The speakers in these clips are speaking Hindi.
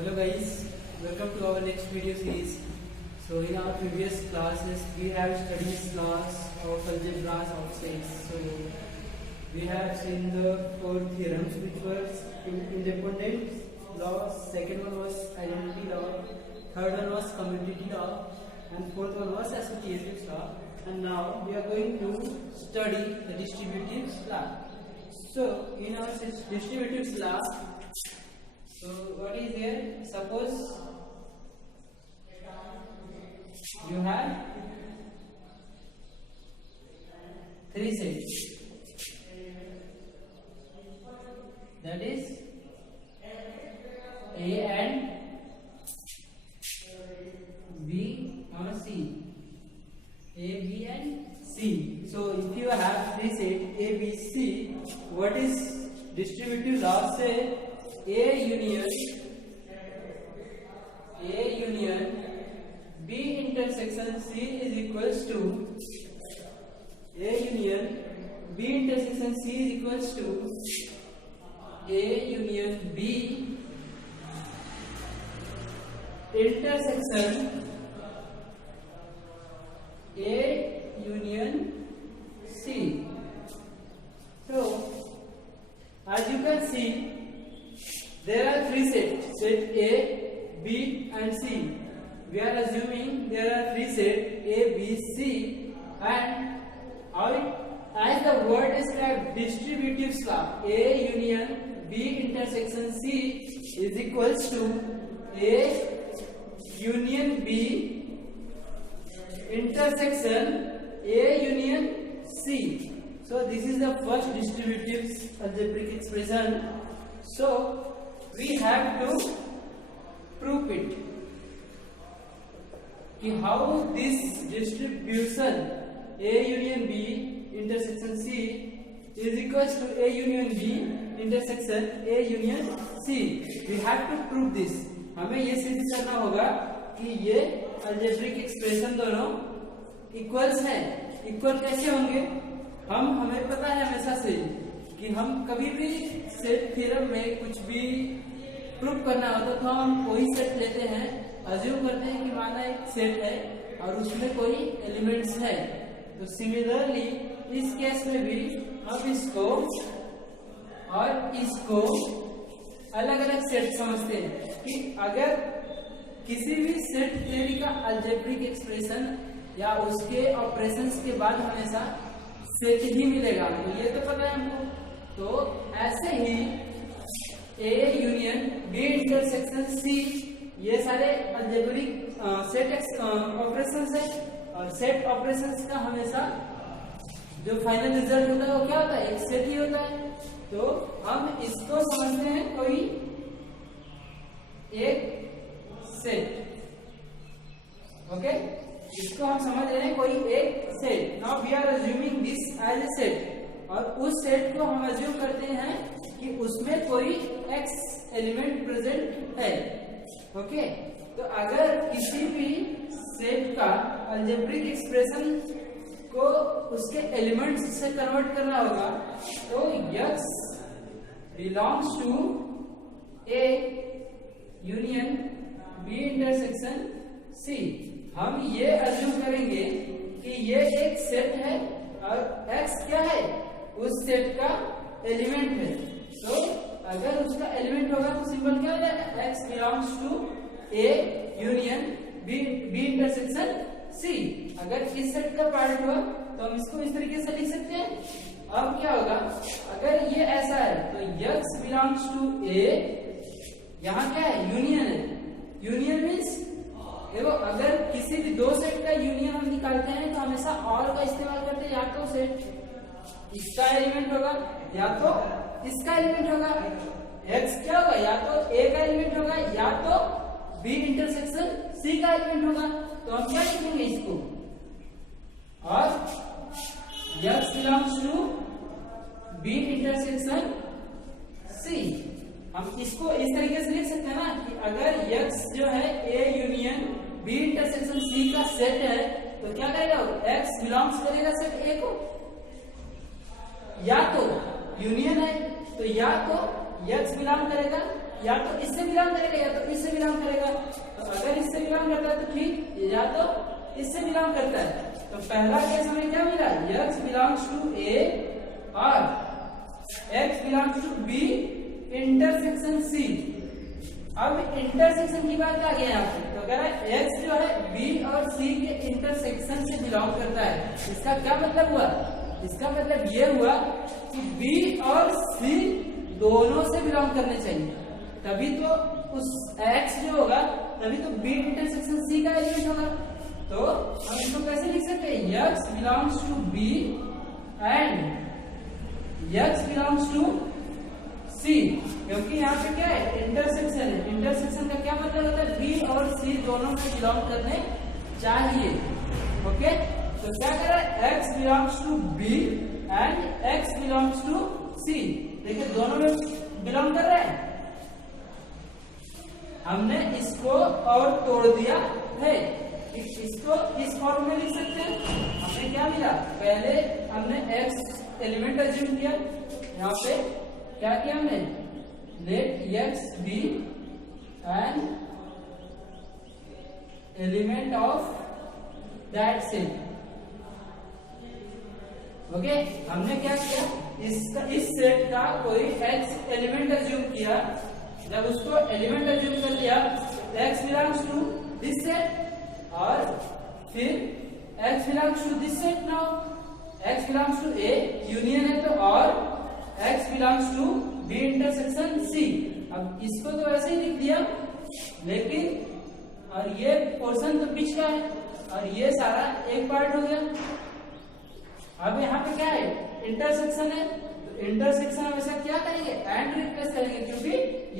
Hello guys, welcome to our next video series. So in our previous classes we have studied laws of algebras of sets. So we have seen the four theorems which were independent laws, second one was identity law, third one was commutative law, and fourth one was associative law. And now we are going to study the distributive law. So in our distributive law, so what is there? Suppose you have three sets, that is A and B or C, A, B and C. So if you have three sets A, B, C, what is distributive law say? A union B intersection C is equals to A union B intersection C is equals to A union B intersection A union C. So as you can see, there are three sets, set A, B and C. We are assuming there are three sets A, B, C, and as the word describes distributive law, A union B intersection C is equals to A union B intersection A union C. So this is the first distributive algebraic expression. So we have to prove it how this distribution A union B intersection C is equals to A union B intersection A union C. We have to prove this. हमें ये सिद्ध करना होगा कि ये algebraic expression दोनों equals हैं. Equal कैसे होंगे? हमें पता है हमेशा से कि हम कभी भी सेट थ्योरम में कुछ भी प्रूव करना होता तो हम कोई सेट लेते हैं, अज्यूम करते हैं कि माना एक सेट है और उसमें कोई एलिमेंट्स है. तो सिमिलरली इस केस में भी हम इसको और इसको अलग अलग सेट समझते हैं कि अगर किसी भी सेट थ्योरी का अलजेब्रिक एक्सप्रेशन या उसके ऑपरेशंस के बाद हमेशा सेट ही मिलेगा, तो ये तो पता है हमको. तो ऐसे ही A union B intersection C ये सारे अलजेब्रिक सेट ऑपरेशंस है, और सेट ऑपरेशंस का हमेशा जो फाइनल रिजल्ट होता है वो क्या होता है? एक सेट ही होता है. तो हम इसको समझते हैं कोई एक सेट. ओके, इसको हम समझ रहे हैं कोई एक set. Now we are assuming this as a set, और उस सेट को हम अज्यूम करते हैं कि उसमें कोई x एलिमेंट प्रेजेंट है. ओके, तो अगर किसी भी सेट का अलजेब्रिक एक्सप्रेशन को उसके एलिमेंट्स से कन्वर्ट करना होगा तो x belongs to A union B intersection C. हम ये अज्यूम करेंगे कि ये एक सेट है और x क्या है? उस सेट का एलिमेंट है. तो अगर उसका एलिमेंट होगा तो सिंबल क्या हो जाएगा? x belongs to A union B intersection C. अगर इस सेट का पार्ट हुआ तो हम इसको इस तरीके से लिख सकते हैं. अब क्या होगा? अगर ये ऐसा है तो x बिलोंग्स टू A, यहाँ क्या है? यूनियन है. यूनियन मीन्स देखो, अगर किसी भी दो सेट का यूनियन हम निकालते हैं तो हमेशा और का इस्तेमाल करते हैं. या तो सेट इसका एलिमेंट होगा या तो इसका एलिमेंट होगा. x क्या होगा? या तो A का एलिमेंट होगा या तो B इंटरसेक्शन C का एलिमेंट होगा. तो हम क्या लिखेंगे इसको? और x belongs to B intersection C. हम इसको इस तरीके से लिख सकते हैं ना कि अगर x जो है A union B intersection C का सेट है तो क्या करेगा? x बिलोंग्स करेगा सेट A को. या तो यूनियन है तो या तो x बिलोंग करेगा या तो इससे बिलोंग करेगा या तो इससे बिलोंग करेगा। तो अगर इससे बिलोंग करता है तो ठीक, या तो इससे बिलोंग करता है। तो पहला केस हमें क्या मिला, x बिलोंग्स टू ए और x belongs to B intersection C. अब इंटरसेक्शन की बात आ गई यहाँ पे, तो कह रहा है x जो है b और c के इंटरसेक्शन से बिलोंग करता है। इसका क्या मतलब हुआ, इसका मतलब ये हुआ कि b और c दोनों से बिलोंग करने चाहिए, तभी तो उस x जो होगा तभी तो b इंटरसेक्शन c का एलिमेंट होगा। तो हम इसको कैसे लिख सकते हैं, x belongs to b and x belongs to c, क्योंकि यहाँ पे क्या है, इंटरसेक्शन है। इंटरसेक्शन का क्या मतलब होता है, b और c दोनों में बिलोंग करने चाहिए। ओके, तो क्या कर रहा है, x belongs to b and x belongs to c। देखिए दोनों में बिलोंग कर रहा है। हमने इसको और तोड़ दिया है, इसको इस फॉर्म में लिख सकते हैं। हमें क्या मिला, पहले हमने x एलिमेंट अज्यूम किया, यहाँ पे क्या किया हमने, let x be an element of that set. Okay, हमने क्या किया, इस सेट का कोई x एलिमेंट अज्यूम किया। जब उसको एलिमेंट अज्यूम कर लिया, x belongs to this set और फिर x belongs to this set. Now x belongs to a union है तो, और x belongs to b intersection c। अब इसको तो ऐसे ही लिख दिया, लेकिन और ये पोर्शन तो बीच का है और ये सारा एक पार्ट हो गया। अब यहाँ पे क्या है, इंटरसेक्शन है, तो इंटरसेक्शन हमेशा क्या करेंगे, एंड रिप्लेस करेंगे, क्योंकि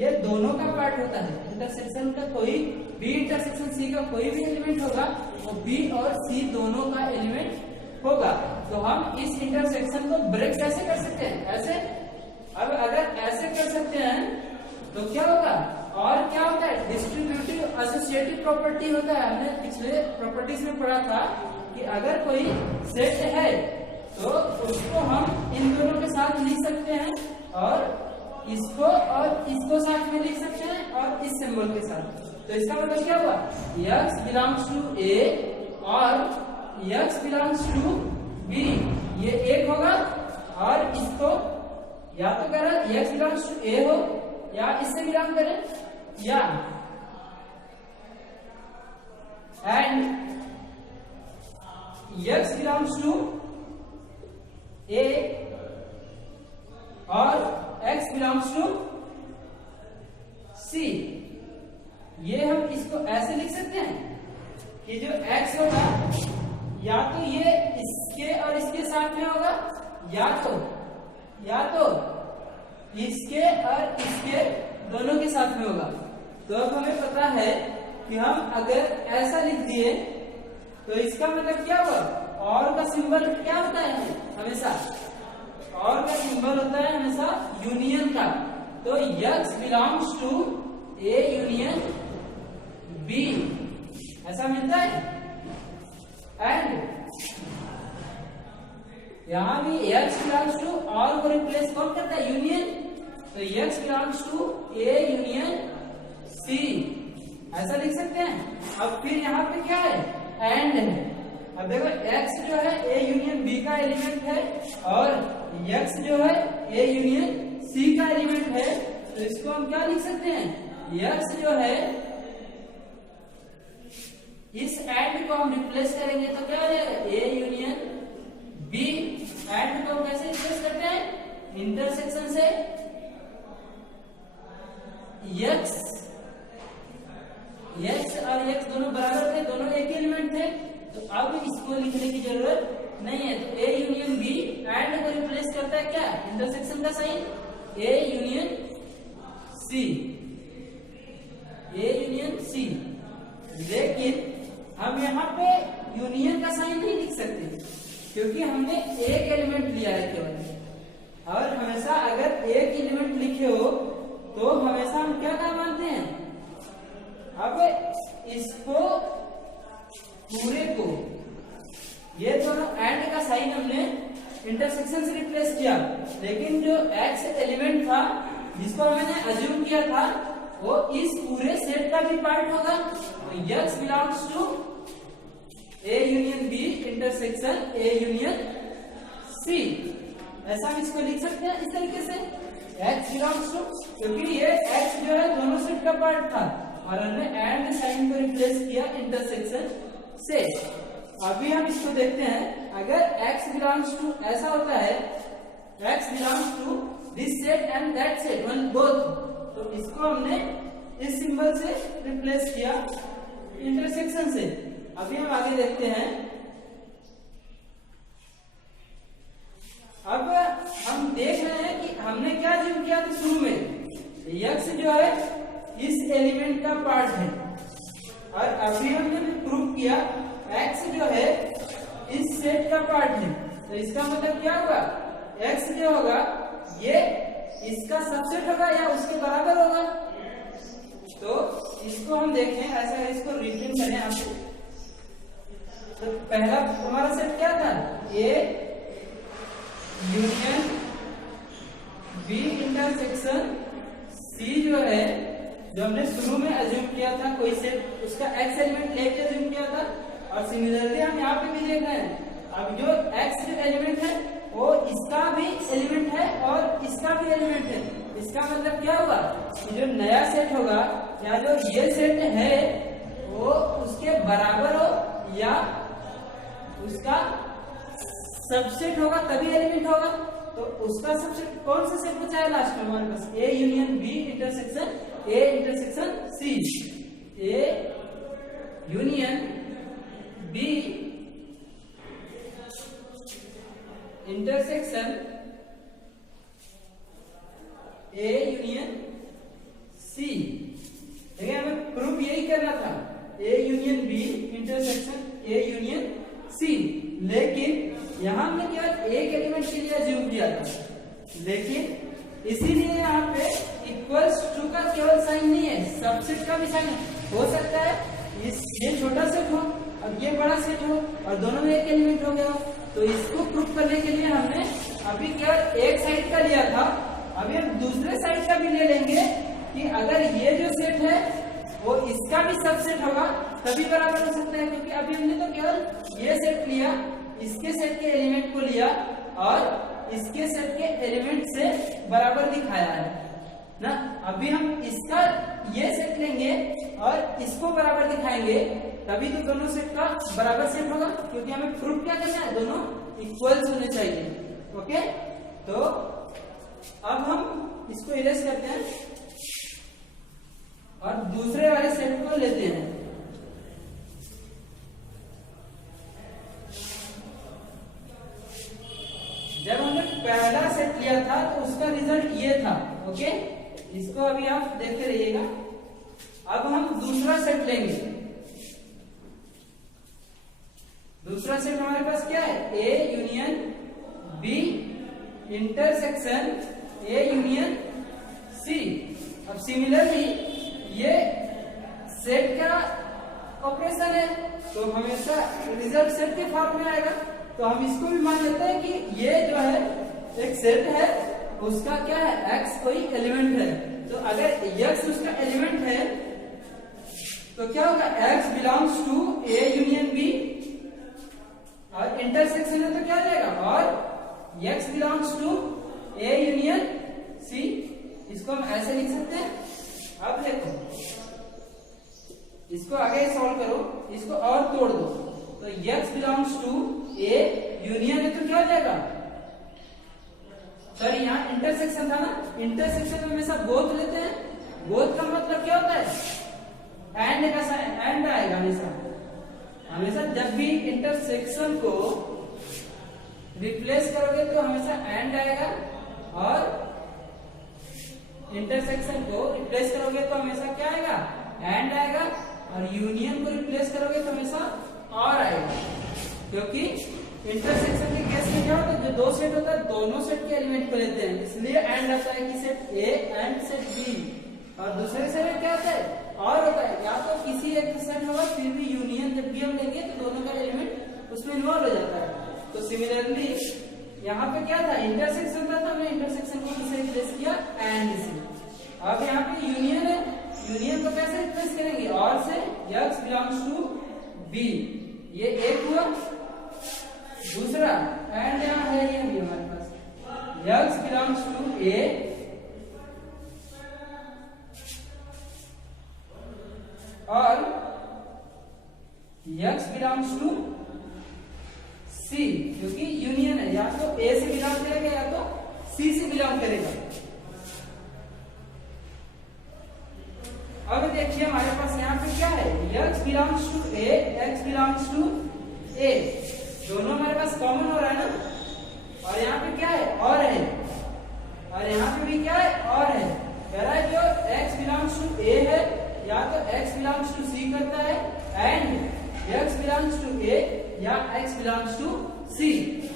ये दोनों का पार्ट होता है। इंटरसेक्शन का कोई b इंटरसेक्शन c का कोई भी एलिमेंट होगा वो b और c दोनों का एलिमेंट होगा। तो हम इस इंटरसेक्शन को ब्रेक कैसे कर सकते हैं, ऐसे। अब अगर ऐसे कर सकते हैं तो क्या होगा, और क्या होता है, डिस्ट्रीब्यूटिव एसोसिएटिव प्रॉपर्टी होता है। हमने पिछले प्रॉपर्टीज में पढ़ा था कि अगर कोई सेट है तो उसको हम इन दोनों के साथ लिख सकते हैं, और इसको साथ में लिख सकते हैं, और इस सिंबल के साथ। तो इसका मतलब क्या हुआ, x बिलोंग्स टू a और x बिलोंग्स टू b, ये एक होगा। और इसको या तो कह रहा है x बिलोंग्स टू a हो, या इससे बिलोंग करें, या and x belongs to a और x बिलोंग्स टू c। ये हम इसको ऐसे लिख सकते हैं कि जो x होगा या तो ये इसके और इसके साथ में होगा, या तो इसके और इसके दोनों के साथ में होगा। तो अब हमें पता है कि हम अगर ऐसा लिख दिए तो इसका मतलब क्या हुआ, और का सिंबल क्या होता है हमेशा, और का सिंबल होता है हमेशा यूनियन का। तो x belongs to a union b, ऐसा मिलता है। एंड यहां भी x बिलोंग्स टू, और को रिप्लेस कौन करता है, यूनियन। तो x belongs to a union c, ऐसा लिख सकते हैं। अब फिर यहाँ पे क्या है, एंड है। अब देखो x जो है a यूनियन b का एलिमेंट है, और x जो है a यूनियन c का एलिमेंट है। तो इसको हम क्या लिख सकते हैं, x जो है, इस एंड को हम रिप्लेस करेंगे तो क्या हो जाएगा, a यूनियन b। एंड को हम कैसे रिप्लेस करते हैं, इंटरसेक्शन से। x और x दोनों बराबर थे, दोनों एक एलिमेंट थे, तो अब इसको लिखने की जरूरत नहीं है। तो a यूनियन b एंड को रिप्लेस करता है क्या, इंटरसेक्शन का sign, a union c, a union c। लेकिन हम यहाँ पे यूनियन का साइन नहीं लिख सकते, क्योंकि हमने एक एलिमेंट लिया है केवल। और हमेशा अगर एक एलिमेंट लिखे हो तो हमेशा हम क्या मानते हैं, अब इसको पूरे को, ये दोनों एंड का साइन हमने इंटरसेक्शन से रिप्लेस किया, लेकिन जो x एलिमेंट था जिसको मैंने अज्यूम किया था वो इस पूरे सेट का भी पार्ट होगा। तो X belongs to A union B intersection A union C। ऐसा हम इसको लिख सकते हैं इस तरीके से, X बिलोंग्स टू, क्योंकि ये X जो है दोनों सेट का पार्ट था और हमने एंड साइन को रिप्लेस किया इंटरसेक्शन से। अभी हम इसको देखते हैं, अगर X बिलोंग्स टू ऐसा होता है, X belongs to this set and that set one both, तो इसको हमने इस सिंबल से रिप्लेस किया इंटरसेक्शन से। अभी हम आगे देखते हैं। अब हम देख रहे हैं कि हमने क्या ज्यूम किया था शुरू में, X जो है इस एलिमेंट का पार्ट है, और अभी हमने भी प्रूव किया X जो है इस सेट का पार्ट है। तो इसका मतलब क्या हुआ, X जो होगा ये इसका सबसेट होगा या उसके बराबर होगा। तो इसको हम देखें, ऐसा इसको रिप्रेजेंट करें यहाँ पे। तो पहला हमारा सेट क्या था, A union B intersection C जो है, जो हमने शुरू में अज्यूम किया था कोई सेट, उसका X एलिमेंट लेके अज्यूम किया था। और सिमिलरली हम यहाँ पे भी देख रहे हैं, अब जो X जो एलिमेंट है वो इसका भी एलिमेंट है और इसका भी एलिमेंट है। इसका मतलब क्या हुआ कि जो नया सेट होगा या जो ये सेट है वो उसके बराबर हो या उसका सबसेट होगा तभी एलिमेंट होगा। तो उसका सबसेट कौन सा सेट बचा है लास्ट में हमारे पास, A union B intersection A intersection C। A union B intersection A union C। देखिए हमें प्रूफ यही करना था, A union B intersection A union C, लेकिन यहां हमने केवल एक एलिमेंट के लिए अज्यूम किया था, लेकिन इसीलिए यहाँ पे इक्वल्स टू का केवल साइन नहीं है, सबसेट का भी साइन हो सकता है। ये छोटा सेट हो और ये बड़ा सेट हो और दोनों में एक एलिमेंट हो गया हो। तो इसको प्रूफ करने के लिए हमने अभी केवल एक साइड का लिया था, अभी हम दूसरे साइड का भी ले लेंगे कि अगर ये जो सेट है वो इसका भी सबसेट होगा तभी बराबर हो सकता है। क्योंकि अभी हमने तो केवल ये सेट लिया, इसके सेट के एलिमेंट को लिया और इसके सेट के एलिमेंट से बराबर दिखाया है ना। अभी हम इसका ये सेट लेंगे और इसको बराबर दिखाएंगे, तभी तो दोनों सेट का बराबर सेट होगा, क्योंकि हमें प्रूफ क्या करना है, दोनों इक्वल्स होने चाहिए। ओके, तो अब हम इसको इरेज करते हैं और दूसरे वाले सेट को लेते हैं। जब हमने पहला सेट लिया था तो उसका रिजल्ट ये था। ओके, इसको अभी आप देखते रहिएगा। अब हम दूसरा सेट लेंगे। दूसरा सेट हमारे पास क्या है, A union B intersection A union C। अब सिमिलरली ये सेट का ऑपरेशन है तो हमेशा रिजल्ट सेट के फॉर्म में आएगा। तो हम इसको भी मान लेते हैं कि ये जो है एक सेट है, उसका क्या है, X कोई एलिमेंट है। तो अगर X उसका एलिमेंट है तो क्या होगा, X belongs to A union B और इंटरसेक्शन है तो क्या जाएगा, और X belongs to A union C। इसको हम ऐसे लिख सकते हैं। अब देखो, इसको आगे सॉल्व करो, इसको और तोड़ दो। तो X belongs to A union है तो क्या जाएगा, सर यहाँ इंटरसेक्शन था ना, इंटरसेक्शन में हमेशा बोथ लेते हैं। बोथ का मतलब क्या होता है, एंड का साइन, एंड आएगा हमेशा। हमेशा जब भी इंटरसेक्शन को रिप्लेस करोगे तो हमेशा एंड आएगा, और इंटरसेक्शन को रिप्लेस करोगे तो हमेशा क्या आएगा, एंड आएगा, और यूनियन को रिप्लेस करोगे तो हमेशा और आएगा। क्योंकि इंटरसेक्शन के केस में क्या होता है, जो दो सेट होता है दोनों सेट के एलिमेंट को लेते हैं, इसलिए एंड आता है कि set A and set B। और दूसरे सेट में क्या होता है, और होता है, या तो किसी एक सेट होगा फिर भी यूनियन जब भी हम लेंगे तो दोनों का एलिमेंट उसमें इन्वॉल्व हो जाता है। तो सिमिलरली यहाँ पे क्या था, इंटरसेक्शन था तो हमने इंटरसेक्शन को किससे रिप्लेस किया, एंड से। अब यहाँ पे यूनियन है यूनियन को कैसे रिप्लेस करेंगे, और से x बिलोंग्स टू b, ये एक हुआ। दूसरा एंड यहाँ है ये भी हमारे पास x बिलोंग्स टू a और x बिलोंग्स टू c, क्योंकि यूनियन है, या तो a से बिलोंग करेगा या तो c से बिलोंग करेगा। अब देखिए हमारे पास यहाँ पे क्या है, x belongs to a, x belongs to a, दोनों हमारे पास कॉमन हो रहा है ना। और यहाँ पे क्या है, और है, और यहाँ पे भी क्या है, और है। कह रहा है जो x बिलोंग्स टू a है या तो x बिलोंग्स टू c करता है, and x belongs to a या x बिलोंग्स टू c।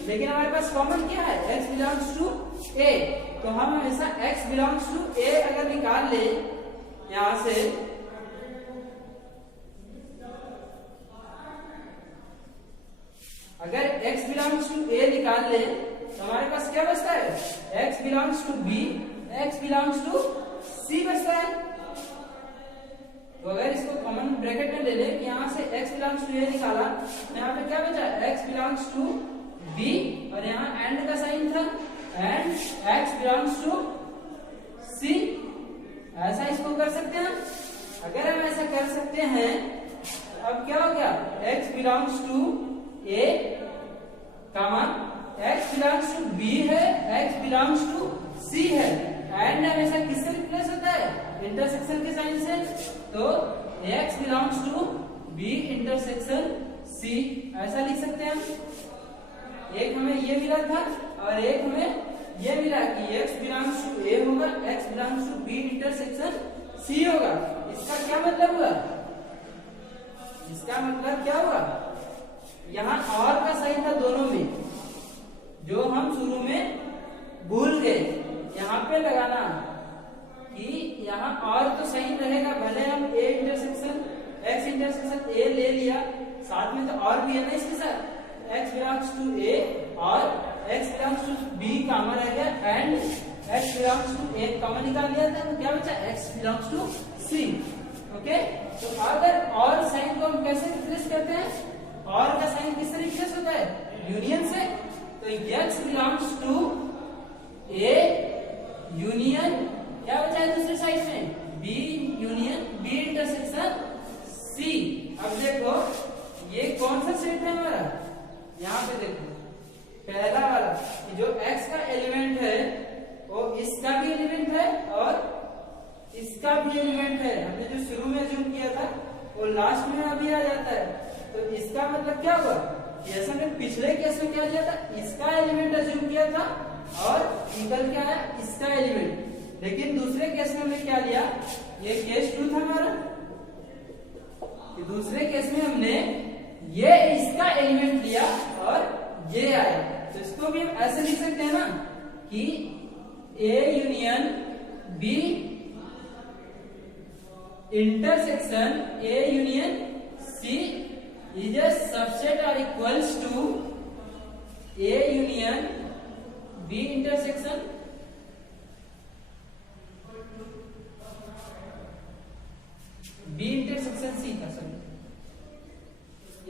लेकिन हमारे पास कॉमन क्या है, x बिलोंग्स टू a, तो हम हमेशा x बिलोंग्स टू a अगर निकाल ले यहां से, अगर x बिलोंग्स टू a निकाल ले तो हमारे पास क्या बचता है, x belongs to b, x belongs to c बचता है। तो अगर इसको कॉमन ब्रैकेट में ले ले कि यहां से x बिलोंग्स टू a निकाला तो यहाँ पे क्या बचा, x बिलोंग्स टू b, और यहाँ एंड का साइन था, and x belongs to c। ऐसा इसको कर सकते हैं। अगर हम ऐसा कर सकते हैं अब क्या हो गया, x belongs to a comma x belongs to b है, x बिलोंग्स टू c है, एंड हमेशा किससे रिप्लेस होता है, इंटरसेक्शन के साइन से। तो x belongs to b intersection c, ऐसा लिख सकते हैं हम। एक हमें ये मिला था और एक हमें ये मिला कि x बिलोंग्स टू a होगा, x belongs to b intersection c होगा। इसका क्या मतलब हुआ, इसका मतलब क्या हुआ, यहाँ और का साइन था दोनों में, जो हम शुरू में भूल गए, यहाँ पे लगाना कि यहाँ और तो साइन रहेगा, भले हम a intersection x intersection a ले लिया, साथ में तो और भी है ना इसके साथ, x बिलोंग्स टू a और x belongs to b common रह गया, and x belongs to a common निकाल लिया था, तो क्या बचा, x belongs to c। Okay, तो अगर और साइन को हम कैसे रिप्लेस करते हैं, और का साइन किससे रिप्लेस होता है, यूनियन से। तो x belongs to a union क्या बचा है दूसरे साइड में, b union b intersection c। अब देखो ये कौन सा सेट है हमारा, यहाँ पे देखो पहला वाला कि जो x का एलिमेंट है वो इसका भी एलिमेंट है और इसका भी एलिमेंट है। हमने जो शुरू में जूम किया था वो लास्ट में अभी आ जाता है। तो इसका मतलब क्या हुआ, जैसे हमने पिछले केस में क्या लिया था, इसका एलिमेंट अज्यूम किया था और निकल के आया इसका एलिमेंट। लेकिन दूसरे केस में हमने क्या लिया, ये केस 2 था हमारा, दूसरे केस में हमने ये इसका एलिमेंट लिया और ये आया। तो इसको भी हम ऐसे लिख सकते हैं ना कि A union B intersection A union C is a subset or equals to A union B intersection B intersection C का, sorry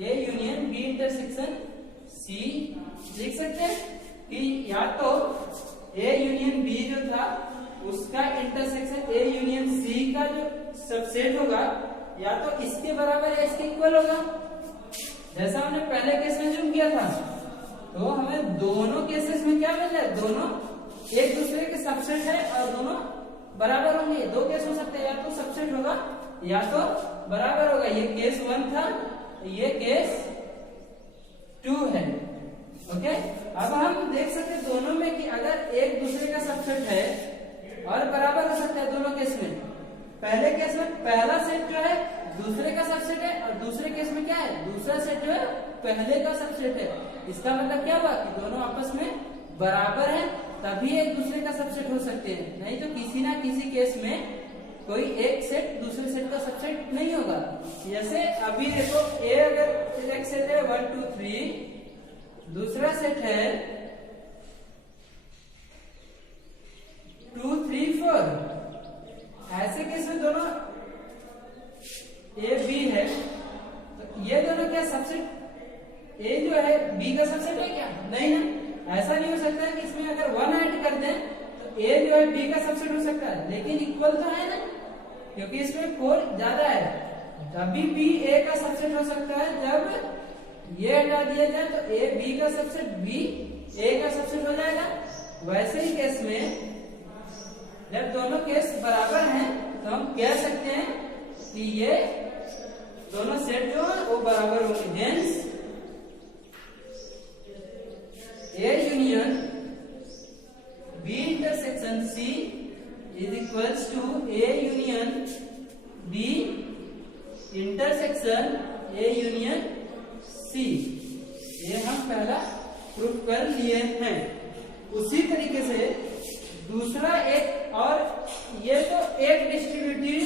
A union B intersection C लिख सकते हैं कि या तो A यूनियन B जो था उसका इंटरसेक्शन A यूनियन C का जो सबसेट होगा या तो इसके बराबर या इसके इक्वल होगा, जैसा हमने पहले केस में जूम किया था। तो हमें दोनों केसेस में क्या मिल रहा है, दोनों एक दूसरे के सबसेट है और दोनों बराबर होंगे। दो केस हो सकते हैं, या तो सबसेट होगा या तो बराबर होगा। ये केस 1 था, ये केस 2 है। ओके, अब हम देख सकते हैं दोनों में कि अगर एक दूसरे का सबसेट है और बराबर हो सकता है दोनों केस में। पहले केस में पहला सेट जो है दूसरे का सबसेट है और दूसरे केस में क्या है, दूसरा सेट जो है पहले का सबसेट है। इसका मतलब क्या हुआ कि दोनों आपस में बराबर है, तभी एक दूसरे का सबसेट हो सकते हैं, नहीं तो किसी ना किसी केस में कोई एक सेट दूसरे सेट का सबसेट नहीं होगा। जैसे अभी देखो ए अगर एक सेट है 1 2 3, दूसरा सेट है 2 3 4, ऐसे केस में दोनों सबसेट ए जो है बी का सबसेट है क्या? नहीं ना, ऐसा नहीं हो सकता है कि इसमें अगर 1 ऐड कर दें तो ए जो है बी का सबसेट हो सकता है, लेकिन इक्वल तो है ना, क्योंकि इसमें 4 ज्यादा है। तभी बी ए का सबसेट हो सकता है जब ये हटा दिया जाए तो ए बी का सबसेट बी ए का सबसेट हो जाएगा। वैसे ही केस में जब दोनों केस बराबर हैं तो हम कह सकते हैं कि ये दोनों सेट जो है वो बराबर होंगे। Hence A union B intersection C is equals to A union B intersection A union C. ये हम पहला प्रूफ कर लिए हैं। उसी तरीके से दूसरा एक, और ये तो एक डिस्ट्रीब्यूटिव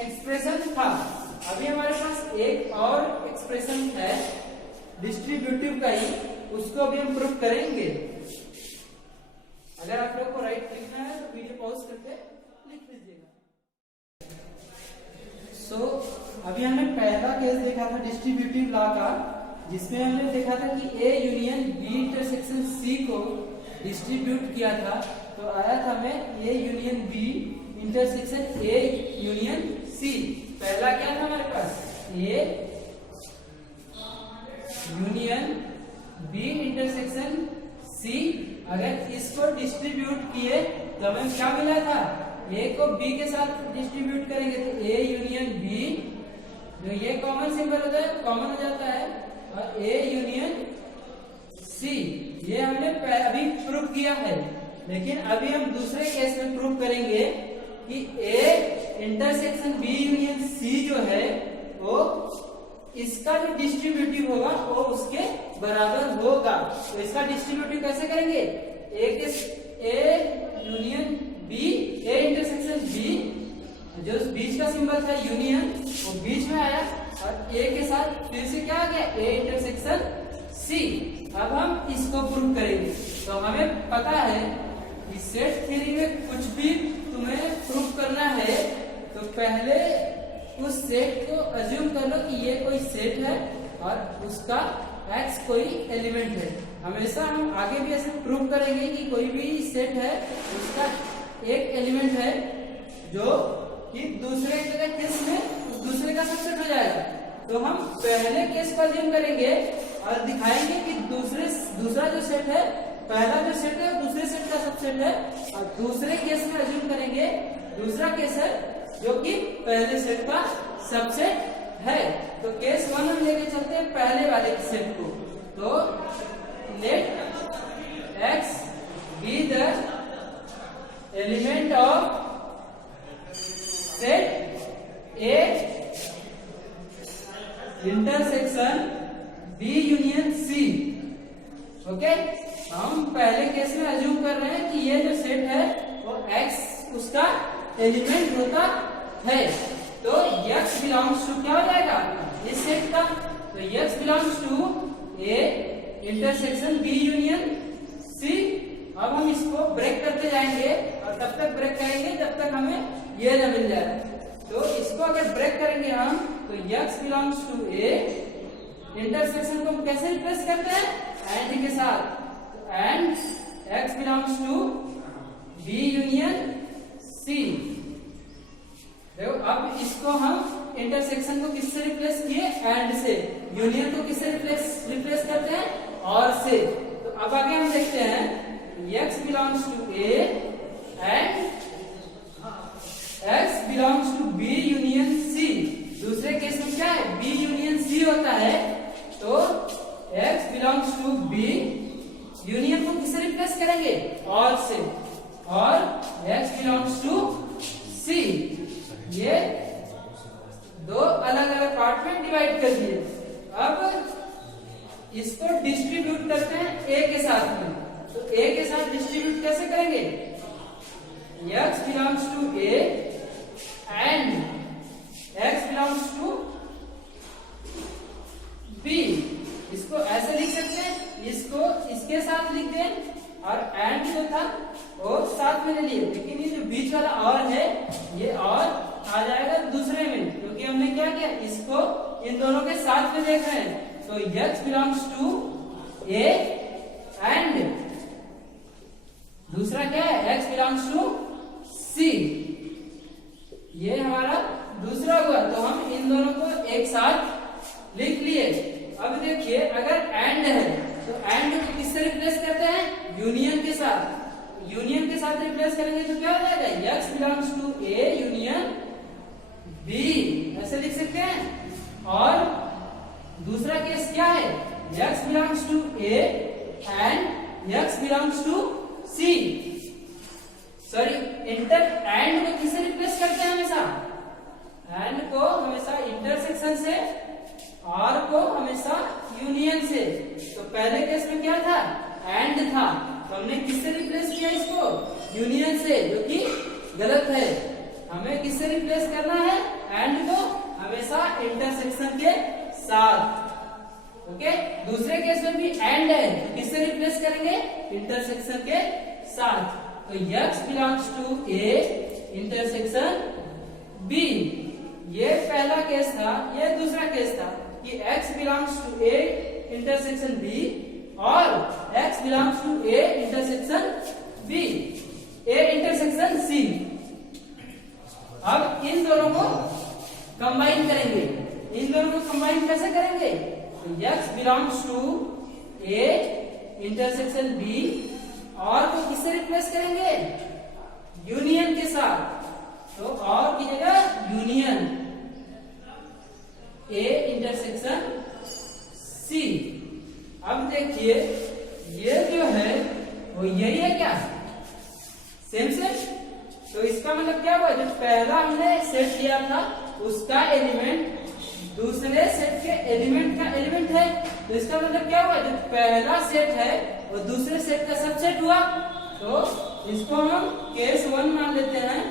एक्सप्रेशन था, अभी हमारे पास एक और एक्सप्रेशन है डिस्ट्रीब्यूटिव का ही, उसको भी हम प्रूफ करेंगे। अगर आप लोग को राइट लिखना है तो वीडियो पॉज करके लिख लीजिएगा। अभी हमने पहला केस देखा था डिस्ट्रीब्यूटिव लॉ का, जिसमें हमने देखा था कि A union B intersection C को डिस्ट्रीब्यूट किया था, तो आया था हमें A union B intersection A union C. पहला क्या था हमारे पास? A union B intersection C. अगर इसको डिस्ट्रीब्यूट किए तो हमें क्या मिला था? ए को बी के साथ डिस्ट्रीब्यूट करेंगे तो ए यूनियन बी, जो ये कॉमन सिंबल होता है कॉमन हो जाता है, और ए यूनियन सी। ये हमने अभी प्रूव किया है, लेकिन अभी हम दूसरे केस में प्रूव करेंगे कि A intersection B union C जो है वो इसका जो डिस्ट्रीब्यूटिव होगा वो उसके बराबर होगा। तो इसका डिस्ट्रीब्यूटिव कैसे करेंगे? A union B, A intersection B, जो बीच का सिंबल था यूनियन वो बीच में आया, और ए के साथ फिर से क्या आ गया? A intersection C. अब हम इसको प्रूव करेंगे। तो हमें पता है कि सेट थ्योरी में कुछ भी तुम्हें प्रूव करना है तो पहले उस सेट को अज्यूम कर लो कि ये कोई सेट है और उसका एक्स कोई एलिमेंट है। हमेशा हम आगे भी ऐसे प्रूव करेंगे कि कोई भी सेट है उसका एक एलिमेंट है जो कि दूसरे जगह केस में दूसरे का सबसेट हो जाएगा। तो हम पहले केस को अज्यूम करेंगे और दिखाएंगे कि दूसरा जो सेट है, पहला जो सेट है दूसरे सेट का सबसेट है, और दूसरे केस में अज्यूम करेंगे दूसरा केस है जो कि पहले सेट का सबसेट है। तो केस 1 हम लेके चलते हैं पहले वाले सेट को। तो let x be the element of set A intersection B union C. Okay, हम पहले केस में अज्यूम कर रहे हैं कि ये जो सेट है वो एक्स उसका एलिमेंट होता है। तो x बिलोंग्स टू क्या हो जाएगा इस सेट का? तो x belongs to A intersection B union C. अब हम इसको ब्रेक करते जाएंगे और तब तक ब्रेक करेंगे जब तक हमें ये न मिल जाए। तो इसको अगर ब्रेक करेंगे हम तो x belongs to A, intersection को हम कैसे रिप्लेस करते हैं? एंड के साथ। And x belongs to B union C. देखो अब इसको हम इंटरसेक्शन को किससे रिप्लेस किए? एंड से। यूनियन को किससे रिप्लेस करते हैं? और से। तो अब आगे हम देखते हैं x belongs to A and x belongs to B union C. दूसरे केस में क्या है? बी यूनियन सी होता है। तो x belongs to B, union को किससे रिप्लेस करेंगे? और से। और x बिलोंग्स टू सी। ये दो अलग अलग पार्ट में डिवाइड कर दिए। अब इसको डिस्ट्रीब्यूट करते हैं ए के साथ में। तो ए के साथ डिस्ट्रीब्यूट कैसे करेंगे? x belongs to A and x belongs to B. इसको ऐसे लिख सकते हैं, इसको इसके साथ लिख दें, और एंड जो था वो साथ में ले लिए, लेकिन ये जो बीच वाला और है ये और आ जाएगा दूसरे में, क्योंकि हमने क्या किया? इसको इन दोनों के साथ में देख रहे हैं। तो तो x belongs to A and दूसरा क्या है, x बिलोंग्स टू सी। ये हमारा दूसरा हुआ, तो हम इन दोनों को एक साथ लिख लिए। अब देखिए अगर एंड है तो एंड को किससे रिप्लेस करते हैं, यूनियन के साथ। यूनियन के साथ रिप्लेस करेंगे तो क्या हो जाएगा, x belongs to A union B, ऐसे लिख सकते हैं। और दूसरा केस क्या है, x belongs to A and x belongs to C. Sorry, inter and को किससे रिप्लेस करते हैं हमेशा, एंड को हमेशा इंटरसेक्शन से, और को हमेशा यूनियन से। तो पहले केस में क्या था, एंड था, तो हमने किससे रिप्लेस किया इसको, यूनियन से, जो कि गलत है। हमें किससे रिप्लेस करना है, एंड को हमेशा इंटरसेक्शन के साथ। ओके, दूसरे केस में भी एंड है, किससे रिप्लेस करेंगे, इंटरसेक्शन के साथ। तो x belongs to A intersection B, ये पहला केस था। ये दूसरा केस था कि x belongs to A intersection B और x belongs to A intersection B, A intersection C. अब इन दोनों को कंबाइन करेंगे। इन दोनों को कंबाइन कैसे करेंगे, तो x belongs to A intersection B और को किससे रिप्लेस करेंगे, यूनियन के साथ। तो और की जगह यूनियन, ए इंटरसेक्शन सी। अब देखिए ये जो है वो यही है क्या, सेम सेट। तो इसका मतलब क्या हुआ, जो पहला हमने सेट लिया था उसका एलिमेंट दूसरे सेट के एलिमेंट का एलिमेंट है। तो इसका मतलब क्या हुआ, जो पहला सेट है वो दूसरे सेट का सबसेट हुआ। तो इसको हम केस 1 मान लेते हैं।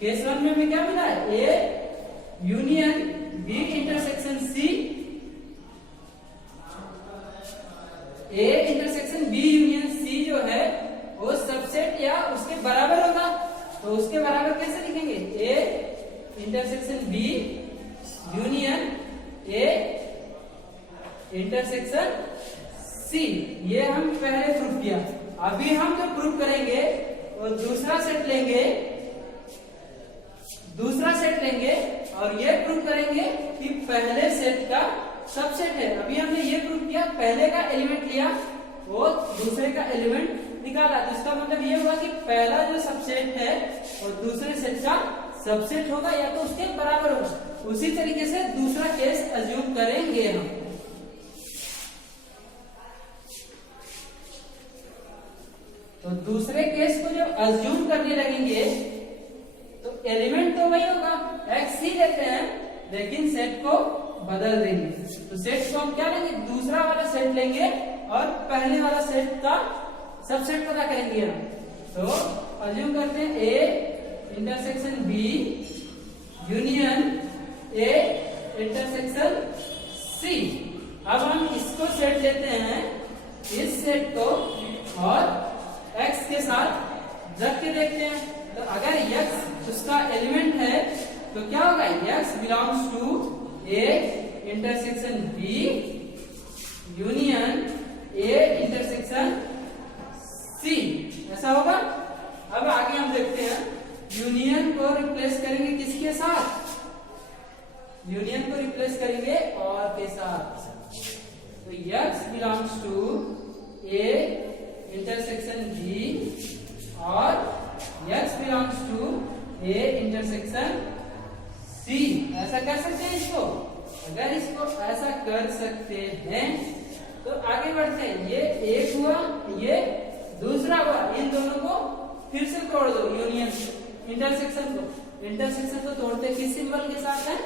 केस 1 में हमें क्या मिला है, A union B intersection C, A intersection B union C जो है वो सबसेट या उसके बराबर होगा। तो उसके बराबर कैसे लिखेंगे, A intersection B union A intersection C. ये हम पहले प्रूफ किया। अभी हम जो प्रूफ करेंगे वो दूसरा सेट लेंगे और ये प्रूफ करेंगे कि पहले सेट का सबसेट है। अभी हमने ये प्रूफ किया, पहले का एलिमेंट लिया वो दूसरे का एलिमेंट निकाला। तो इसका मतलब ये हुआ कि पहला जो सबसेट है वो दूसरे सेट का सबसेट होगा या तो उसके बराबर होगा। उसी तरीके से दूसरा केस अज्यूम करेंगे हम। तो दूसरे केस को जब अज्यूम करने लगेंगे तो एलिमेंट तो वही होगा, x ही लेते हैं, लेकिन सेट को बदल देंगे। तो सेट को हम क्या लेंगे, दूसरा वाला सेट लेंगे और पहले वाला सेट का सबसेट पता करेंगे हम। तो अज्यूम करते हैं A intersection B union A intersection C. अब हम इसको सेट लेते हैं, इस सेट को, और x के साथ रख के देखते हैं। तो अगर x उसका एलिमेंट है तो क्या होगा, x belongs to A intersection B union A intersection C, ऐसा होगा। अब आगे हम देखते हैं, यूनियन को रिप्लेस करेंगे किसके साथ, यूनियन को रिप्लेस करेंगे और के साथ। तो x belongs to A intersection B और x belongs to A intersection C. ऐसा कर सकते हैं इसको। अगर इसको ऐसा कर सकते हैं तो आगे बढ़ते हैं। ये एक हुआ, ये दूसरा हुआ, इन दोनों को फिर से तोड़ दो, यूनियन इंटरसेक्शन को। इंटरसेक्शन को तोड़ते किस सिंबल के साथ है,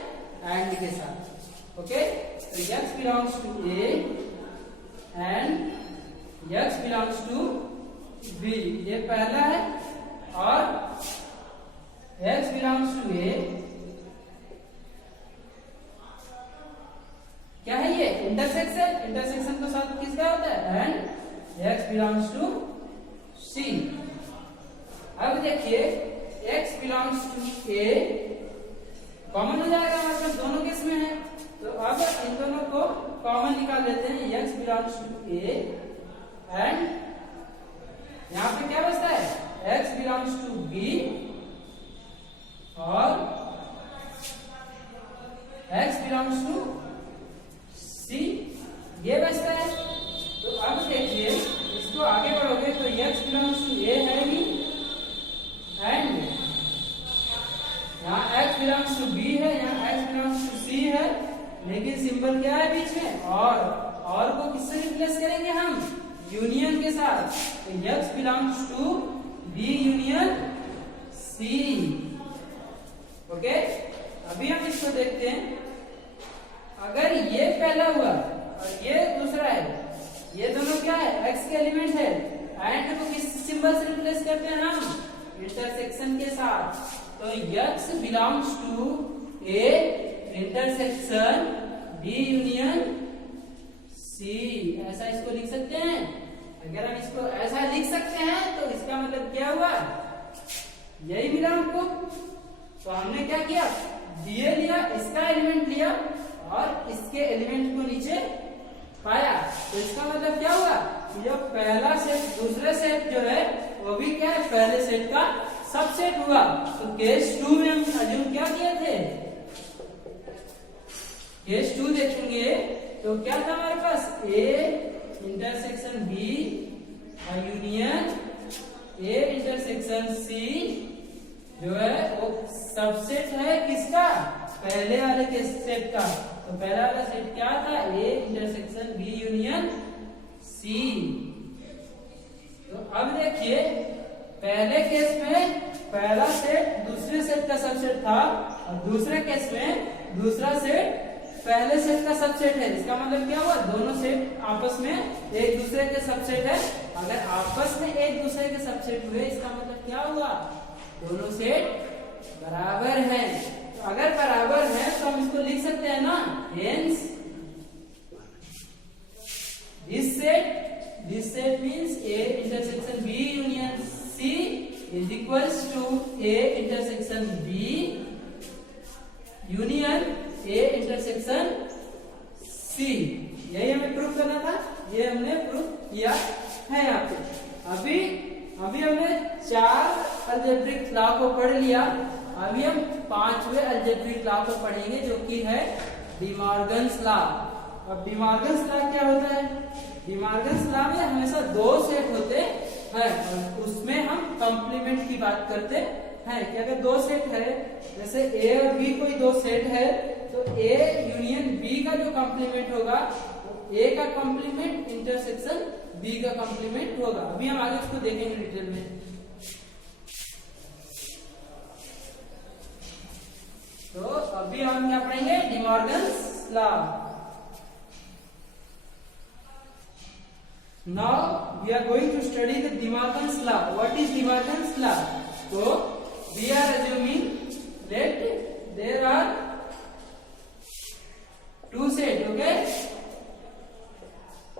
एंड के साथ। ओके, तो x belongs to A and x belongs to b, ये पहला है, और x बिलोंग्स टू a क्या है, ये इंटरसेक्शन। इंटरसेक्शन के साथ किसका होता है, and x belongs to c। अब देखिए x belongs to a common हो जाएगा, मतलब दोनों केस में है। तो अब इन दोनों को कॉमन निकाल लेते हैं, x belongs to A and यहाँ पे क्या बचता है, x बिलोंग्स टू बी और x बिलोंग्स टू सी, ये बचता है। तो अब देखिए इसको आगे बढ़ोगे तो x बिलोंग्स टू ए है ही एंड यहाँ x बिलोंग्स टू बी है, यहाँ x बिलोंग्स टू सी है, लेकिन सिंबल क्या है बीच में, और को किससे रिप्लेस करेंगे हम, यूनियन के साथ। तो x belongs to B union C. Okay, अभी हम इसको देखते हैं। अगर ये पहला हुआ और ये दूसरा है, ये दोनों क्या है, x के एलिमेंट है, एंड को किस सिंबल से रिप्लेस करते हैं हम, इंटरसेक्शन के साथ। तो x belongs to A intersection B union C, ऐसा इसको लिख सकते हैं। अगर हम इसको ऐसा लिख सकते हैं तो इसका मतलब क्या हुआ, यही मिला हमको। तो हमने क्या किया, ये लिया, इसका एलिमेंट लिया और इसके एलिमेंट को नीचे पाया। तो इसका मतलब क्या हुआ, जो पहला सेट दूसरे सेट जो है वो भी क्या है, पहले सेट का सबसेट हुआ। तो केस 2 में हम अज्यूम क्या किए थे, केस 2 देखेंगे तो क्या था हमारे पास, A intersection B union A intersection C जो है वो सबसेट है किसका, पहले वाले के सेट का। तो पहला वाला सेट क्या था, A intersection B union C. तो अब देखिए पहले केस में पहला सेट दूसरे सेट का सबसेट था और दूसरे केस में दूसरा सेट पहले सेट का सबसेट है। इसका मतलब क्या हुआ, दोनों सेट आपस में एक दूसरे के सबसेट है। अगर आपस में एक दूसरे के सबसेट हुए इसका मतलब क्या हुआ, दोनों सेट बराबर हैं। तो अगर बराबर है तो हम इसको लिख सकते हैं ना, hence this set means A intersection B union C is equals to A intersection B union A intersection C. यही हमें प्रूफ करना था, ये हमने प्रूफ किया है यहाँ पे। अभी हमने 4 अलजेब्रिक लॉ को पढ़ लिया। अभी हम 5वें अलजेब्रिक लॉ को पढ़ेंगे जो कि है डी मॉर्गन्स लॉ। अब डी मॉर्गन्स लॉ क्या होता है, डी मॉर्गन्स लॉ में हमेशा 2 सेट होते हैं और उसमें हम कंप्लीमेंट की बात करते हैं कि अगर 2 सेट है, जैसे ए और बी कोई 2 सेट है, तो ए यूनियन बी का जो कंप्लीमेंट होगा वो ए का कंप्लीमेंट इंटरसेक्शन बी का कंप्लीमेंट होगा। अभी हम आगे उसको देखेंगे डिटेल में। तो अभी हम क्या पढ़ेंगे, De Morgan's law. Now we are going to study the De Morgan's law. What is De Morgan's law? तो we are assuming that there are 2 set, okay,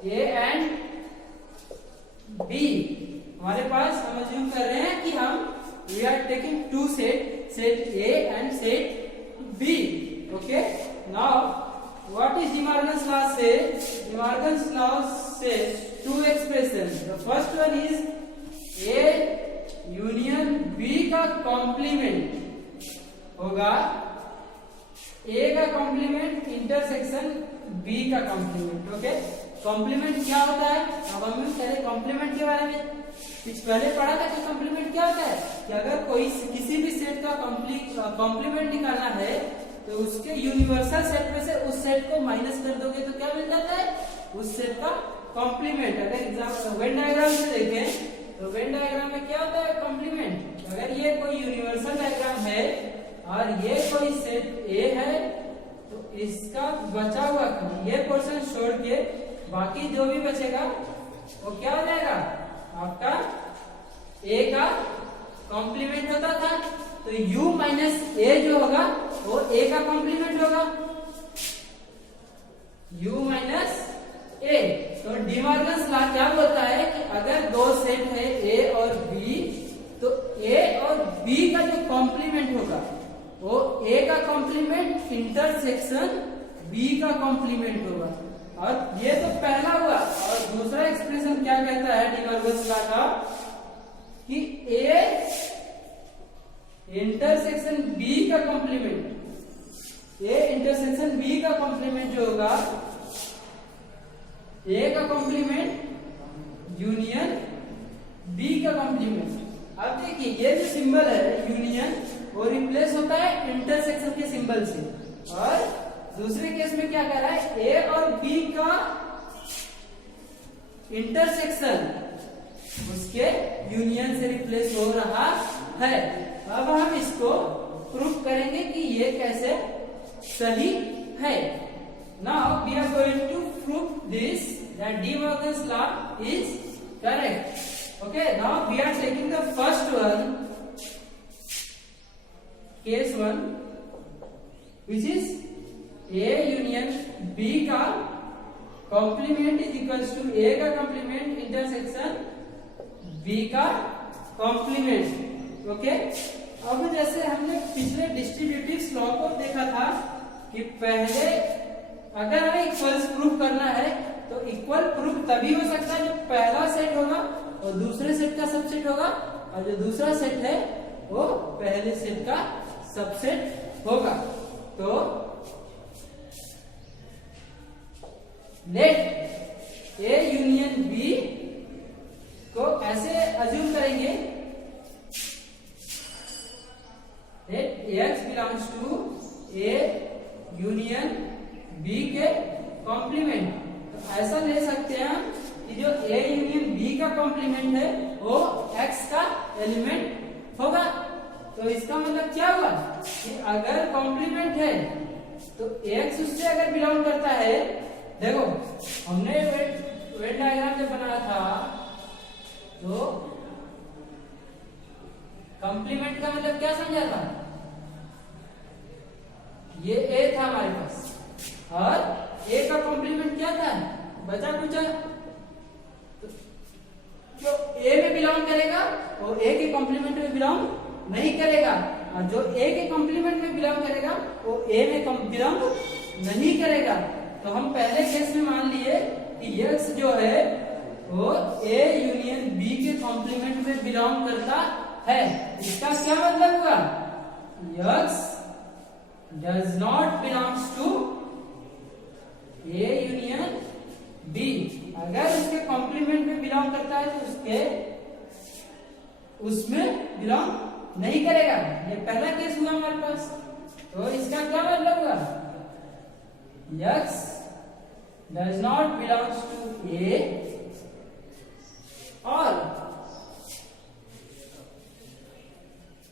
A and B। हमारे पास हम assume कर रहे हैं कि हम we are taking 2 set A and set B, okay। Now what is De Morgan's law says? De Morgan's law says 2 expressions. The first one is A union B का कॉम्प्लीमेंट होगा ए का कॉम्प्लीमेंट इंटरसेक्शन बी का कॉम्प्लीमेंट। ओके, कॉम्प्लीमेंट क्या होता है, अब हम पहले कॉम्प्लीमेंट के बारे में पहले पढ़ा था कि कॉम्प्लीमेंट क्या होता है, कि अगर कोई किसी भी सेट का कॉम्प्लीमेंट निकालना है तो उसके यूनिवर्सल सेट में से उस सेट को माइनस कर दोगे तो क्या मिल जाता है, उस सेट का कॉम्प्लीमेंट। अगर एग्जाम्पल वेन डायग्राम से देखें तो वेन डायग्राम में क्या होता है, कॉम्प्लीमेंट। अगर ये कोई यूनिवर्सल डायग्राम है और ये कोई सेट ए है तो इसका बचा हुआ ये पोर्शन छोड़ के बाकी जो भी बचेगा वो क्या हो जाएगा, आपका ए का कॉम्प्लीमेंट होता था। तो u माइनस ए जो होगा वो ए का कॉम्प्लीमेंट होगा, u माइनस ए। तो डी मॉर्गन्स लॉ क्या बोलता है कि अगर 2 सेट है ए और बी, तो ए और बी का जो कॉम्प्लीमेंट होगा वो ए का कॉम्प्लीमेंट इंटरसेक्शन बी का कॉम्प्लीमेंट होगा। और ये तो पहला हुआ। और दूसरा एक्सप्रेशन क्या कहता है डी मॉर्गन्स लॉ का कि ए इंटरसेक्शन बी का कॉम्प्लीमेंट, ए इंटरसेक्शन बी का कॉम्प्लीमेंट जो होगा, ए का कॉम्प्लीमेंट यूनियन बी का कॉम्प्लीमेंट। अब देखिए ये जो सिंबल है यूनियन, वो रिप्लेस होता है इंटरसेक्शन के सिंबल से। और दूसरे केस में क्या कर रहा है, ए और बी का इंटरसेक्शन उसके यूनियन से रिप्लेस हो रहा है। अब हम इसको प्रूव करेंगे कि ये कैसे सही है। Now we are going to prove this that De Morgan's law is correct. Okay, now we are taking the first one, case 1, which is A union B का complement is equals to A का complement intersection B का complement। ओके, अब जैसे हमने पिछले डिस्ट्रीब्यूटिव्स लॉ को देखा था कि पहले अगर हमें इक्वल्स प्रूव करना है तो इक्वल प्रूफ तभी हो सकता है जब पहला सेट होगा और दूसरे सेट का सबसेट होगा, और जो दूसरा सेट है वो पहले सेट का सबसेट होगा। तो लेट ए यूनियन बी को ऐसे अज्यूम करेंगे, let x belongs to A union B के कॉम्प्लीमेंट। तो ऐसा ले सकते हैं कि जो A यूनियन B का कॉम्प्लीमेंट है वो X का एलिमेंट होगा। तो इसका मतलब क्या हुआ कि अगर कॉम्प्लीमेंट है तो X उससे अगर बिलोंग करता है, देखो हमने वेन डायग्राम जब बनाया था तो कॉम्प्लीमेंट का मतलब क्या समझा था, ये A था हमारे पास और A का कॉम्प्लीमेंट क्या था, बचा कुछ जो A में बिलोंग करेगा वो A के कॉम्प्लीमेंट में बिलोंग नहीं करेगा, और जो A के कॉम्प्लीमेंट में बिलोंग करेगा वो A में बिलोंग नहीं करेगा। तो हम पहले केस में मान लिए कि X जो है वो A यूनियन B के कॉम्प्लीमेंट में बिलोंग करता है। इसका क्या मतलब हुआ, X does not belongs to A union B। अगर उसके कॉम्प्लीमेंट में बिलोंग करता है तो उसमें बिलोंग नहीं करेगा। ये पहला केस हुआ हमारे पास। तो इसका क्या मतलब हुआ, X does not belongs to A और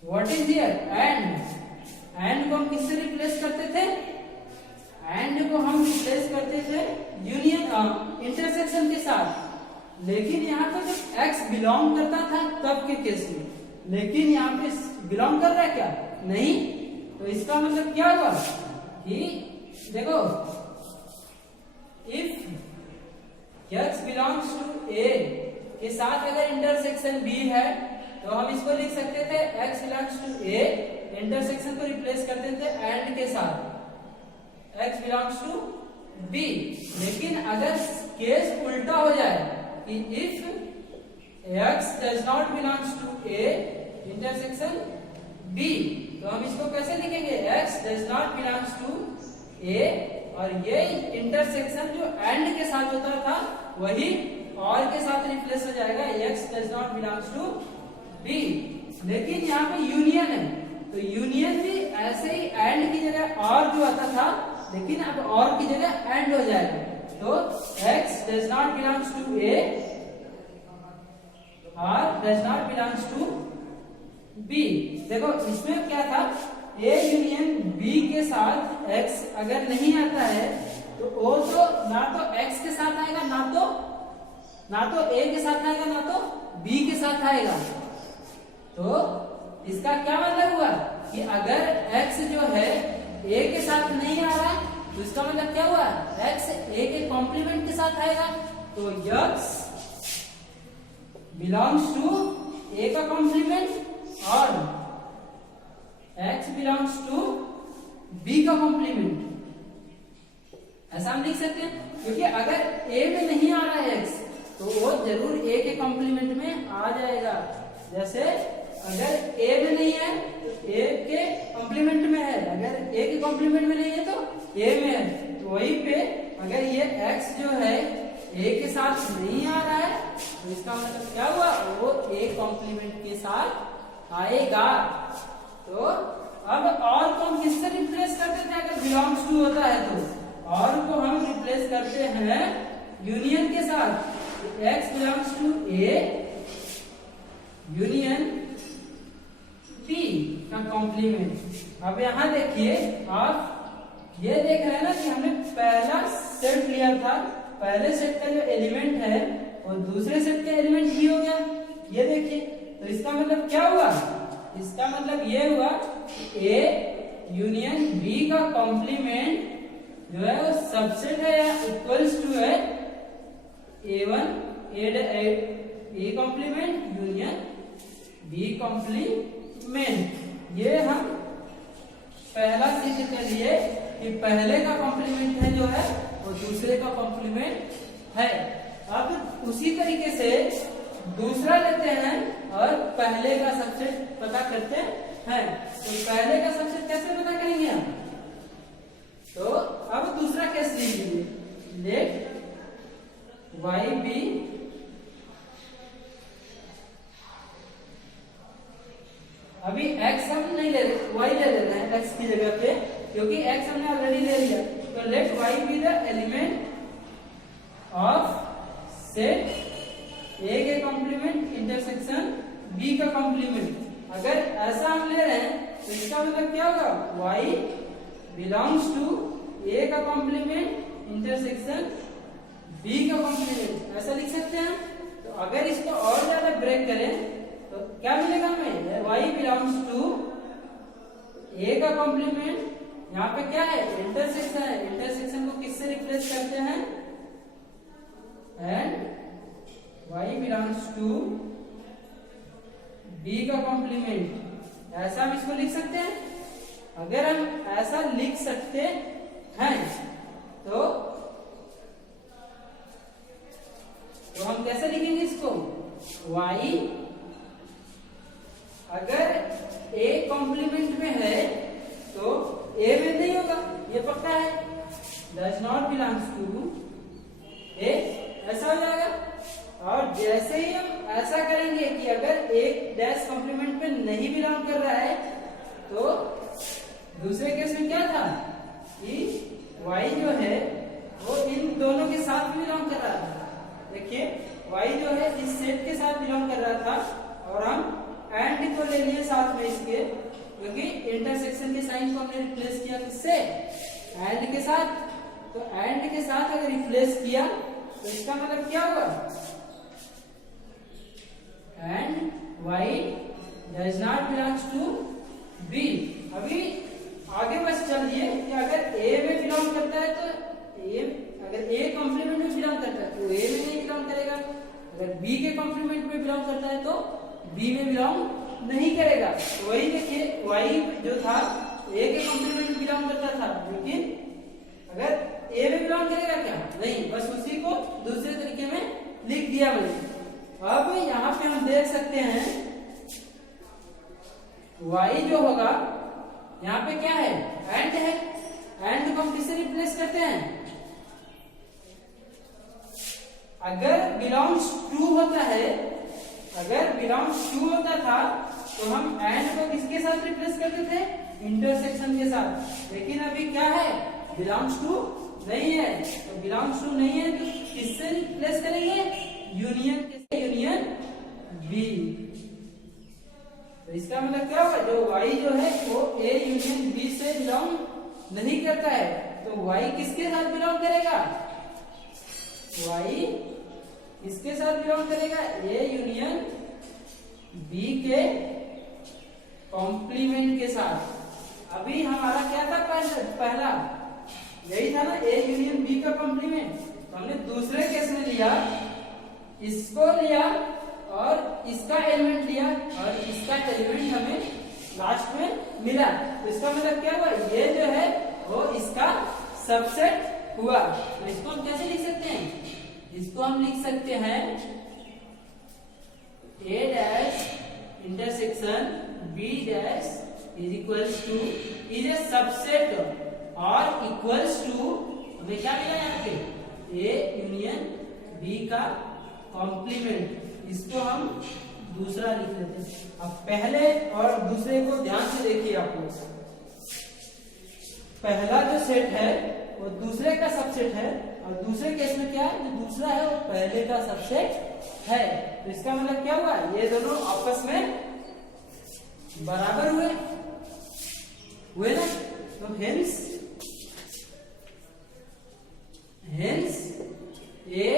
what is here and को हम किससे रिप्लेस करते थे, एंड को हम रिप्लेस करते थे यूनियन इंटरसेक्शन के साथ। लेकिन यहाँ पे जब X बिलोंग करता था तब के केस में, लेकिन यहाँ पे बिलोंग कर रहा है क्या, नहीं। तो इसका मतलब क्या हुआ कि देखो if X belongs to A के साथ अगर इंटरसेक्शन B है तो हम इसको लिख सकते थे X belongs to A, intersection को रिप्लेस करते थे एंड के साथ X बिलोंग्स टू B। लेकिन अगर केस उल्टा हो जाए कि if X does not belongs to A intersection B, तो हम इसको कैसे लिखेंगे, X does not belongs to A, और ये इंटरसेक्शन जो एंड के साथ होता था वही और के साथ रिप्लेस हो जाएगा, X does not belongs to B। लेकिन यहाँ पे यूनियन है तो यूनियन भी ऐसे ही एंड की जगह और जो आता था, लेकिन अब और की जगह एंड हो जाएगा। तो X does not belongs to A और does not belongs to B। देखो इसमें क्या था, A यूनियन B के साथ X अगर नहीं आता है तो वो तो ना तो X के साथ आएगा, ना तो A के साथ आएगा, ना तो B के साथ आएगा। तो इसका क्या मतलब हुआ कि अगर X जो है A के साथ नहीं आ रहा है तो इसका मतलब क्या हुआ, X A के कॉम्प्लीमेंट के साथ आएगा। तो X बिलोंग्स टू A का कॉम्प्लीमेंट और X बिलोंग्स टू B का कॉम्प्लीमेंट। ऐसा हम लिख सकते हैं, क्योंकि अगर ए में नहीं आ रहा है एक्स तो वो जरूर ए के कॉम्प्लीमेंट में आ जाएगा। जैसे अगर ए में नहीं है तो ए के कॉम्प्लीमेंट में है, अगर ए के कॉम्प्लीमेंट में नहीं है तो ए में है। तो वहीं पे अगर ये x जो है ए के साथ नहीं आ रहा है तो इसका मतलब क्या हुआ, वो ए कॉम्प्लीमेंट के साथ आएगा। तो अब और को हम किससे रिप्लेस करते थे अगर बिलोंग्स टू होता है तो और को हम रिप्लेस करते हैं यूनियन के साथ। x belongs to A union p का कॉम्प्लीमेंट। अब यहाँ देखिए आप ये देख रहे हैं ना कि हमने पहला सेट लिया था, पहले सेट का जो एलिमेंट है वो दूसरे सेट का एलिमेंट ही हो गया। ये देखिए, तो इसका मतलब क्या हुआ, इसका मतलब ये हुआ कि A यूनियन B का कॉम्प्लीमेंट जो है वो सबसेट है या इक्वल्स टू है A1 A complement union B complement. ये हम पहला सिद्ध कर लिए कि पहले का कॉम्प्लीमेंट है जो है वो दूसरे का कॉम्प्लीमेंट है। अब उसी तरीके से दूसरा लेते हैं और पहले का सबसेट पता करते हैं। तो पहले का सबसेट कैसे पता करेंगे हम, तो अब दूसरा केस लीजिए, लेट y बी अभी x हम नहीं ले रहे, y ले रहे हैं x की जगह पे, क्योंकि x हमने ऑलरेडी ले लिया। तो let y be the element of set A के कॉम्प्लीमेंट इंटरसेक्शन B का कॉम्प्लीमेंट। अगर ऐसा हम ले रहे हैं तो इसका मतलब क्या होगा, y बिलोंग्स टू A का कॉम्प्लीमेंट इंटरसेक्शन B का कॉम्प्लीमेंट, ऐसा लिख सकते हैं। तो अगर इसको और ज्यादा ब्रेक करें तो क्या मिलेगा हमें, y बिलोंग्स टू A का कॉम्प्लीमेंट, यहाँ पे क्या है इंटरसेक्शन है, इंटरसेक्शन को किससे रिप्लेस करते हैं, and y belongs to B का कॉम्प्लीमेंट। ऐसा हम इसको लिख सकते हैं। अगर हम ऐसा लिख सकते हैं तो हम कैसे लिखेंगे इसको, y अगर A कॉम्प्लीमेंट में है तो A में नहीं होगा, ये पक्का है, does not belongs to A, ऐसा हो जाएगा। और जैसे ही हम ऐसा करेंगे कि अगर एक डैश कॉम्प्लीमेंट में नहीं बिलोंग कर रहा है तो दूसरे केस में क्या था कि y जो है वो इन दोनों के साथ बिलोंग कर रहा था। देखिए y जो है इस सेट के साथ बिलोंग कर रहा था और हम एंड को ले लिए साथ में इसके, क्योंकि इंटरसेक्शन के साइन को हमने रिप्लेस किया किससे, एंड के साथ। तो एंड के साथ अगर रिप्लेस किया तो इसका मतलब क्या होगा, and y does not belongs to B। अभी आगे बस चलिए कि अगर A में बिलोंग करता है तो A, अगर A कॉम्प्लीमेंट में बिलोंग करता है तो A में नहीं बिलोंग करेगा, अगर B के कॉम्प्लीमेंट में बिलोंग करता है तो B में बिलोंग नहीं करेगा। तो वही देखिए y जो था A के कॉम्प्लीमेंट में बिलोंग करता था, लेकिन अगर A में बिलोंग करेगा क्या, नहीं, बस उसी को दूसरे तरीके में लिख दिया मैंने। अब यहाँ पे हम देख सकते हैं y जो होगा यहाँ पे क्या है, एंड है, एंड को हम किससे रिप्लेस करते हैं, अगर बिलोंग्स टू होता है, अगर बिलोंग्स टू होता था तो हम एंड को किसके साथ रिप्लेस करते थे, इंटरसेक्शन के साथ। लेकिन अभी क्या है, बिलोंग्स टू नहीं है, तो बिलोंग्स टू नहीं है तो किससे रिप्लेस करेंगे, यूनियन के, यूनियन बी। तो इसका मतलब क्या होगा, जो y जो है वो A यूनियन B से बिलोंग नहीं करता है, तो y किसके साथ बिलोंग करेगा, y किसके साथ बिलोंग करेगा, A यूनियन B के कॉम्प्लीमेंट के साथ। अभी हमारा क्या था, पहला यही था ना, A यूनियन B का कॉम्प्लीमेंट। तो हमने दूसरे केस में लिया, इसको लिया और इसका एलिमेंट लिया और इसका एलिमेंट हमें लास्ट में मिला। तो इसका मतलब क्या हुआ, ये जो है वो इसका सबसेट हुआ। तो इसको हम कैसे लिख सकते हैं? इसको हम लिख सकते हैं A dash intersection B dash is equals two is a subset और इक्वल्स टू, हमें क्या मिला यहाँ पे? A यूनियन B का कॉम्प्लीमेंट। इसको हम दूसरा लिख लेते हैं। अब पहले और दूसरे को ध्यान से देखिए आप लोग। पहला जो सेट है वो दूसरे का सबसेट है, और दूसरे केस में क्या है? जो दूसरा है वो पहले का सबसेट है। तो इसका मतलब क्या हुआ? ये दोनों आपस में बराबर हुए ना। तो हेंस ए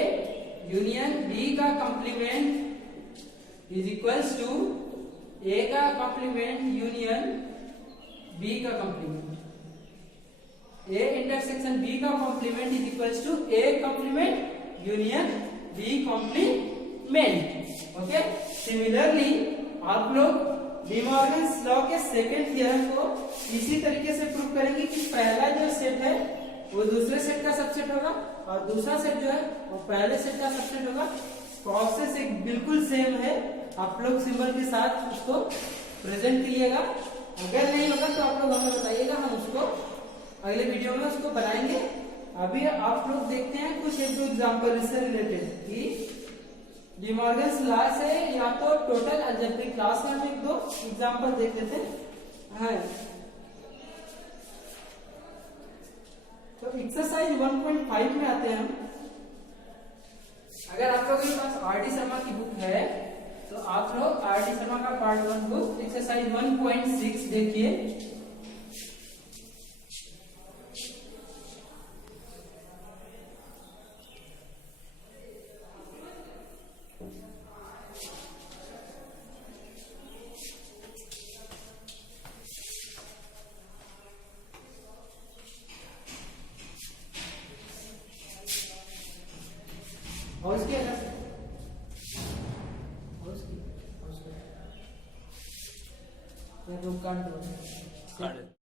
यूनियन बी का complement is equals to A का कॉम्प्लीमेंट यूनियन बी का कॉम्प्लीमेंट। ए इंटरसेक्शन बी का complement is equals to A complement union B complement. Okay, similarly आप लोग डी मॉर्गन्स लॉ के सेकंड थ्योरम को इसी तरीके से प्रूव करेंगे कि पहला जो सेट है वो दूसरे सेट का सबसेट होगा, और दूसरा सेट जो है वो पहले सेट का सबसेट होगा। प्रोसेस एक बिल्कुल सेम है। आप लोग सिंबल के साथ उसको प्रेजेंट करिएगा। अगर नहीं होगा तो आप लोग हमें बताइएगा, हम उसको अगले वीडियो में उसको बनाएंगे। अभी आप लोग देखते हैं कुछ एक दो एग्जांपल इससे रिलेटेड कि डी मॉर्गन्स लॉ से या तो टोटल अलजेब्रिक क्लास में हम एक दो एग्जांपल देख लेते हैं। तो एक्सरसाइज 1.5 में आते हैं हम। अगर आप लोगों के पास आर डी शर्मा की बुक है तो आप लोग आर डी शर्मा का पार्ट 1 बुक एक्सरसाइज 1.6 देखिए। और उसके काट दो।